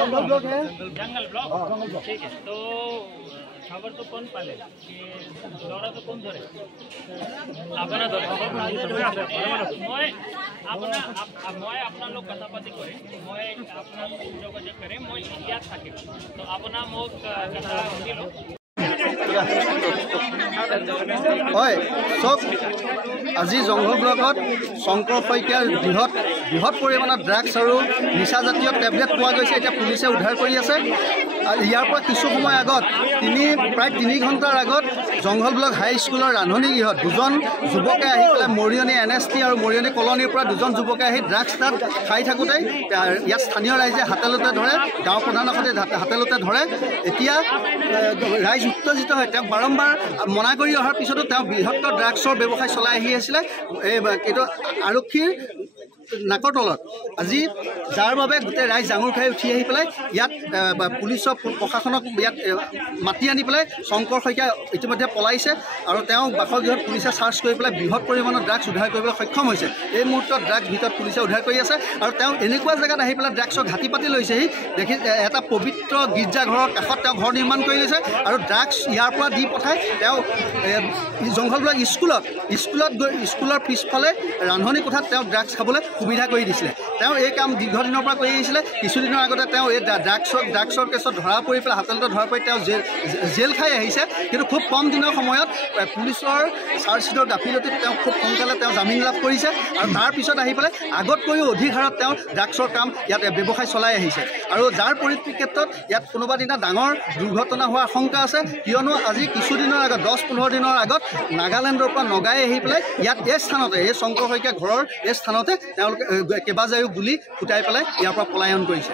जंगल block है। जंगल block ठीक है। तो खबर तो कौन पाले कि दौरा तो कौन धरे अपना धरे मैं अपना लोग कथा पाती करे मैं अपना जोगाजोग करे मैं इंडिया थाके तो अपना मोक कथा होगिलो হয় চব আজি জংঘল ব্লকত শংকৰ শইকীয়াৰ বৃহৎ পৰিমাণৰ ড্ৰাগছ আৰু নিচাজাতীয় টেবলেট পোৱা গৈছে। এতিয়া পুলিচে উদ্ধাৰ কৰি আছে। ইয়াৰ পৰা কিছু সময় আগত প্ৰায় 3 ঘণ্টাৰ আগত জংঘল ব্লক হাইস্কুলৰ ৰান্ধনি গৃহত দুজন যুৱকে আহি পেলাই মৰিয়নি NST আৰু মৰিয়নি কলনীৰ পৰা দুজন যুৱকে আহি ড্ৰাগছ তাত খাই থাকোঁতে ইয়াত স্থানীয় ৰাইজে হাতেলতে ধৰে, গাঁও প্ৰধানৰ সৈতে হাতেলতে ধৰে। এতিয়া ৰাইজ উত্তেজিত হয়। তেওঁক বাৰম্বাৰ মনা কৰি অহাৰ পিছতো তেওঁ বৃহত্তৰ ড্ৰাগছৰ ব্যৱসায় চলাই আহি আছিলে। এইটো আৰক্ষীৰ নাকৰ তলত আজি যাৰ বাবে গোটেই ৰাইজ জাঙুৰ খাই উঠি আহি পেলাই ইয়াত পুলিচৰ প্ৰশাসনক ইয়াত মাতি আনি পেলাই শংকৰ শইকীয়া ইতিমধ্যে পলাইছে আৰু তেওঁক বাসগৃহত পুলিচে চাৰ্চ কৰি পেলাই বৃহৎ পৰিমাণৰ ড্ৰাগছ উদ্ধাৰ কৰিবলৈ সক্ষম হৈছে। এই মুহূৰ্তত ড্ৰাগছ ভিতৰত পুলিচে উদ্ধাৰ কৰি আছে আৰু তেওঁ এনেকুৱা জেগাত আহি পেলাই ড্ৰাগছৰ ঘাটি পাতি লৈছেহি। দেখি এটা পবিত্ৰ গীৰ্জাঘৰৰ কাষত তেওঁ ঘৰ নিৰ্মাণ কৰি লৈছে আৰু ড্ৰাগছ ইয়াৰ পৰা দি পঠাই তেওঁ জংঘল ব্লক স্কুলৰ পিছফালে ৰান্ধনি কোঠাত তেওঁ ড্ৰাগছ খাবলৈ সুবিধা কৰি দিছিলে। তেওঁ এই কাম দীৰ্ঘদিনৰ পৰা কৰি আহিছিলে। কিছুদিনৰ আগতে তেওঁ এই ড্ৰাগছৰ কেছত ধৰা পৰি পেলাই হাতেলতে ধৰা পৰি তেওঁ জেল খাই আহিছে। কিন্তু খুব কম দিনৰ সময়ত পুলিচৰ চাৰ্জশ্বিটৰ গাফিলতিত তেওঁ খুব সোনকালে তেওঁ জামিন লাভ কৰিছে আৰু তাৰপিছত আহি পেলাই আগতকৈও অধিক হাৰত তেওঁ ড্ৰাগছৰ কাম ইয়াত ব্যৱসায় চলাই আহিছে আৰু যাৰ পৰিপ্ৰেক্ষিতত ইয়াত কোনোবা দিনা ডাঙৰ দুৰ্ঘটনা হোৱাৰ আশংকা আছে। কিয়নো আজি কিছুদিনৰ আগত 10-15 দিনৰ আগত নাগালেণ্ডৰ পৰা নগাই আহি পেলাই ইয়াত এই স্থানতে এই শংকৰ শইকীয়া ঘৰৰ এই স্থানতে তেওঁলোকে কেইবাজাৰো গুলি ফুটাই পেলাই ইয়াৰ পৰা পলায়ন কৰিছে।